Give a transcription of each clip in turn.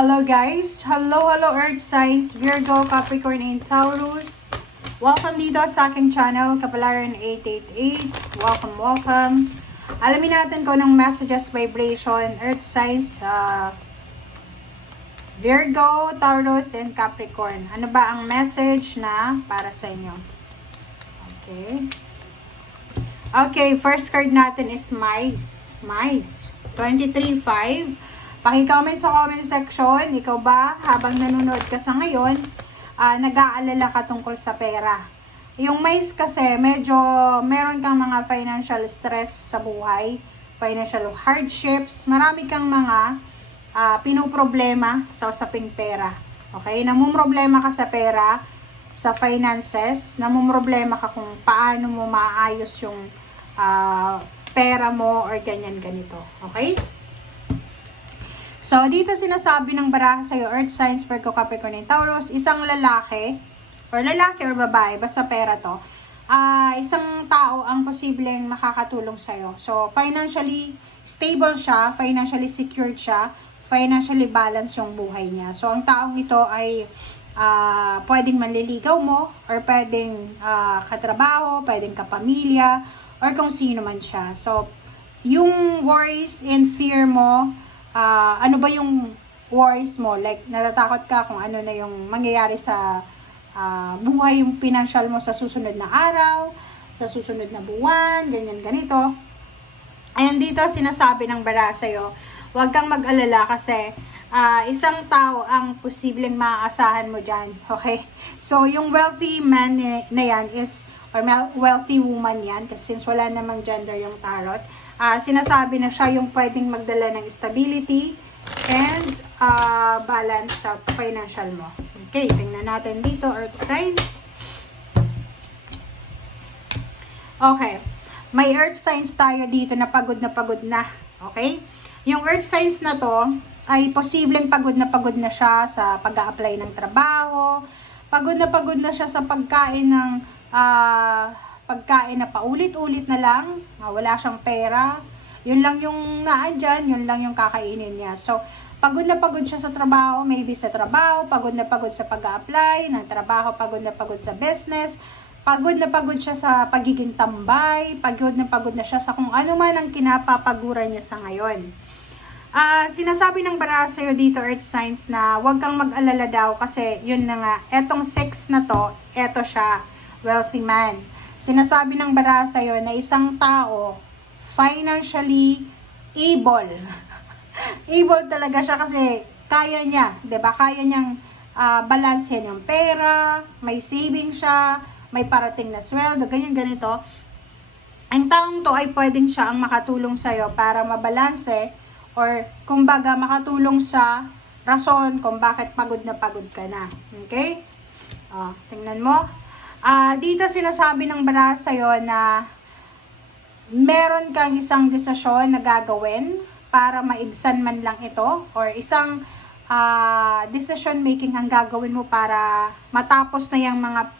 Hello guys! Hello Earth Signs, Virgo, Capricorn, and Taurus. Welcome dito sa aking channel, Kapalaran 888. Welcome. Alamin natin kung anong messages, vibration, Earth Signs, Virgo, Taurus, and Capricorn. Ano ba ang message na para sa inyo? Okay, first card natin is Mice. 23-5. Paki-comment sa comment section, ikaw ba habang nanonood ka sa ngayon, nag-aalala ka tungkol sa pera? Yung Mice kasi, medyo meron kang mga financial stress sa buhay, financial hardships, marami kang mga pinoproblema sa usaping pera. Okay? Namumroblema ka sa pera, sa finances, namumroblema ka kung paano mo maayos yung pera mo or ganito. Okay? So, dito sinasabi ng baraha sa'yo, Earth Signs, Virgo, Capricorn, and Taurus, isang lalaki or babae, basta pera to, isang tao ang posibleng makakatulong sa'yo. So, financially stable siya, financially secured siya, financially balanced yung buhay niya. So, ang taong ito ay pwedeng manliligaw mo, or pwedeng katrabaho, pwedeng kapamilya, or kung sino man siya. So, yung worries and fear mo, ano ba yung worries mo? Like, natatakot ka kung ano na yung mangyayari sa buhay, yung financial mo sa susunod na araw, sa susunod na buwan, ganito. Ayan, dito sinasabi ng baraha sa'yo, huwag kang mag-alala kasi isang tao ang posibleng maaasahan mo dyan. Okay? So, yung wealthy man na yan is, or wealthy woman yan, kasi since wala namang gender yung tarot, sinasabi na siya yung pwedeng magdala ng stability and balance sa financial mo. Okay, tingnan natin dito, Earth Signs. Okay, may Earth Signs tayo dito na pagod na. Okay? Yung Earth Signs na to ay posibleng pagod na siya sa pag-a-apply ng trabaho, pagod na siya sa pagkain na paulit-ulit na lang, wala siyang pera, yun lang yung naandyan, yun lang yung kakainin niya. So, pagod na pagod siya sa trabaho, maybe sa trabaho, pagod na pagod sa pag-a-apply ng trabaho, pagod na pagod sa business, pagod na pagod siya sa pagiging tambay, pagod na siya sa kung ano man ang kinapapaguran niya sa ngayon. Sinasabi ng baraha sa'yo dito, Earth Signs, na huwag kang mag-alala daw kasi yun na nga, etong 6 na to, eto siya, wealthy man. Sinasabi ng baraha sa'yo na isang tao financially able. Able talaga siya kasi kaya niya, 'di ba? Kaya niyang balansehin yung pera, may saving siya, may parating na sweldo, ganito. Ang taong to ay pwedeng siya ang makatulong sa'yo para mabalanse or kumbaga makatulong sa rason kung bakit pagod ka na. Okay? Tingnan mo. Dito sinasabi ng baraha sa'yo na meron kang isang desisyon na gagawin para maibsan man lang ito, or isang decision making ang gagawin mo para matapos na yung mga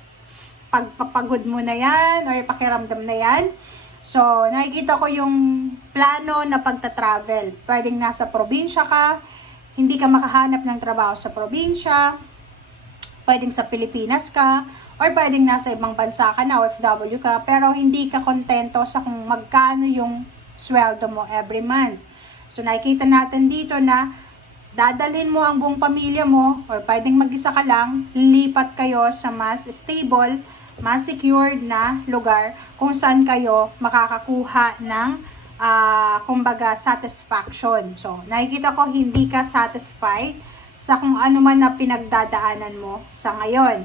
pagpapagod mo na yan or pakiramdam na yan. So, nakikita ko yung plano na pagta-travel. Pwedeng nasa probinsya ka, hindi ka makahanap ng trabaho sa probinsya, pwedeng sa Pilipinas ka, or pwedeng nasa ibang bansa ka na, OFW ka, pero hindi ka kontento sa kung magkano yung sweldo mo every month. So, nakikita natin dito na dadalhin mo ang buong pamilya mo, or pwedeng mag-isa ka lang, lipat kayo sa mas stable, mas secured na lugar kung saan kayo makakakuha ng kumbaga satisfaction. So, nakikita ko hindi ka satisfied sa kung ano man na pinagdadaanan mo sa ngayon.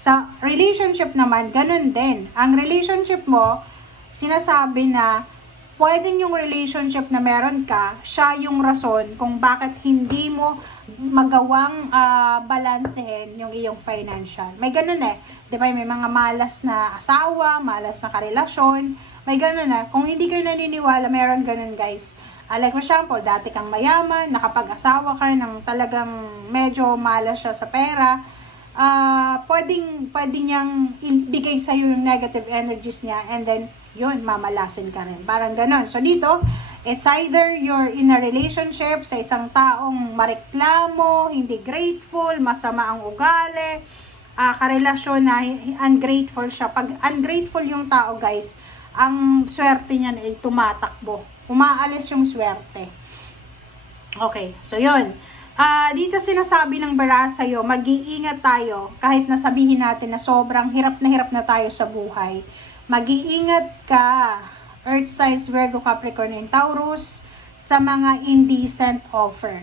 Sa relationship naman, ganun din. Ang relationship mo, sinasabi na pwedeng yung relationship na meron ka, siya yung rason kung bakit hindi mo magawang balansehin yung iyong financial. May ganun eh. Di ba? May mga malas na asawa, malas na karelasyon. May ganun eh. Kung hindi kayo naniniwala, meron ganun guys. Like for example, dati kang mayaman, nakapag-asawa ka ng talagang medyo malas siya sa pera, pwedeng niyang ibigay sa'yo yung negative energies niya, and then yun, mamalasin ka rin. Parang ganon. So dito, It's either you're in a relationship sa isang taong mareklamo, hindi grateful, masama ang ugali, karelasyon na ungrateful siya. Pag ungrateful yung tao, guys, ang swerte niyan ay tumatakbo. Umaalis yung swerte. Okay, so yun. Dito sinasabi ng bara sa'yo, mag-iingat tayo kahit nasabihin natin na sobrang hirap na tayo sa buhay. Mag-iingat ka, Earth signs, Virgo, Capricorn, and Taurus, sa mga indecent offer,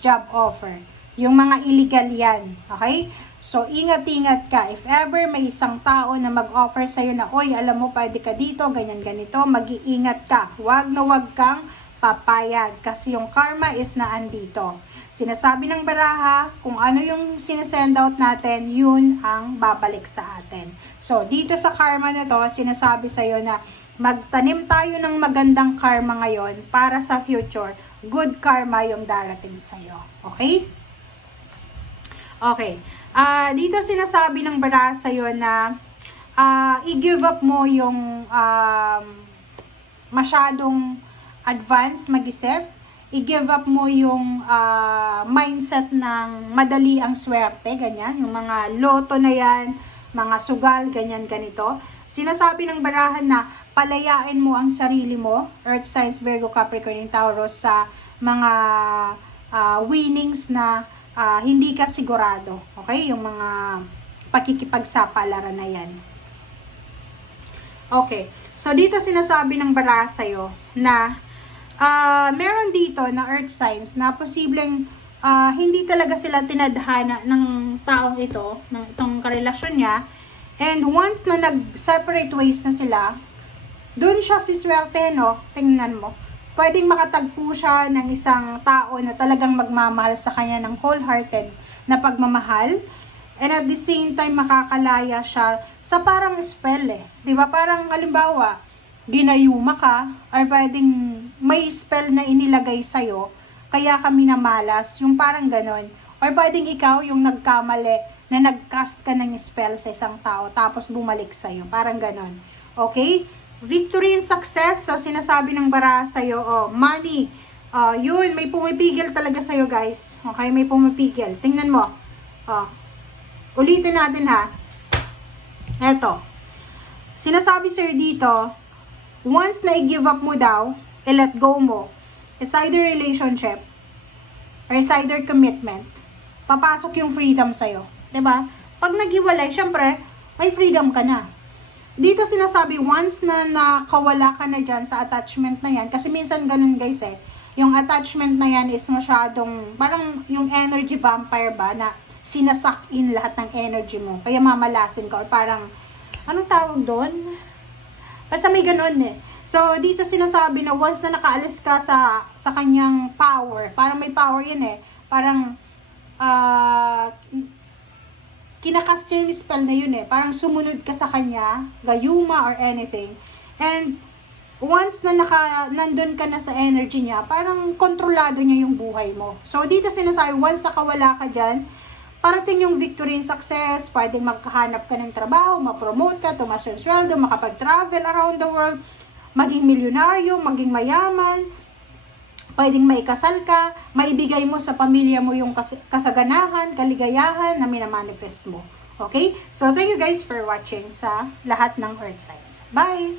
job offer. Yung mga illegal yan, okay? So, ingat-ingat ka. If ever may isang tao na mag-offer sa'yo na, oy, alam mo, pwede ka dito, ganyan-ganito, mag-iingat ka. Huwag na huwag kang papayag kasi yung karma is na andito. Sinasabi ng baraha, kung ano yung sinesend out natin, yun ang babalik sa atin. So, dito sa karma na to, sinasabi sa'yo na magtanim tayo ng magandang karma ngayon para sa future, good karma yung darating sa'yo. Okay? Okay. Dito sinasabi ng baraha sa'yo na i-give up mo yung masyadong advance mag-isip, i-give up mo yung mindset ng madali ang swerte, ganyan, yung mga loto na yan, mga sugal, ganyan, ganito. Sinasabi ng barahan na palayain mo ang sarili mo, Earth signs, Virgo, Capricorn, and Taurus, sa mga winnings na hindi ka sigurado. Okay? Yung mga pakikipagsapalaran na yan. Okay. So, dito sinasabi ng baraha sa'yo na meron dito na earth signs na posibleng hindi talaga sila tinadhana ng taong ito, ng itong karelasyon niya. And once na nag-separate ways na sila, doon siya si swerte, no? Tingnan mo. Pwedeng makatagpo siya ng isang tao na talagang magmamahal sa kanya ng wholehearted na pagmamahal. And at the same time, makakalaya siya sa parang spell eh. Diba? Parang halimbawa, ginayuma ka, or pwedeng may spell na inilagay sa'yo, kaya ka minamalas, yung parang ganon. Or pwedeng ikaw yung nagkamali na nag-cast ka ng spell sa isang tao, tapos bumalik sa'yo. Parang ganon. Okay? Victory and success. So, sinasabi ng baraha sa'yo, money. Yun, may pumipigil talaga sa'yo, guys. Okay? May pumipigil. Tingnan mo. Ulitin natin, ha. Eto. Sinasabi sa'yo dito, once na i-give up mo daw, i-let go mo, it's either relationship, or it's either commitment, papasok yung freedom sa'yo. Diba? Pag naghiwalay, syempre, may freedom ka na. Dito sinasabi, once na nakawala ka na dyan sa attachment na yan, kasi minsan ganun guys eh, yung attachment na yan is masyadong, parang yung energy vampire ba, na sinasak in lahat ng energy mo, kaya mamalasin ka, or parang, anong tawag doon? Basta may ganun eh. So, dito sinasabi na once na nakaalis ka sa kanyang power, parang may power yun eh, parang, kinakas niya yung spell na yun eh. Parang sumunod ka sa kanya, gayuma or anything. And once na nandun ka na sa energy niya, parang kontrolado niya yung buhay mo. So dito sinasabi, once nakawala ka dyan, parating yung victory and success, pwedeng magkahanap ka ng trabaho, ma-promote ka, tumas yung sweldo, makapag-travel around the world, maging milyonaryo, maging mayaman, pwedeng maikasal ka, maibigay mo sa pamilya mo yung kasaganahan, kaligayahan na minamanifest mo. Okay? So, thank you guys for watching sa lahat ng earth signs. Bye!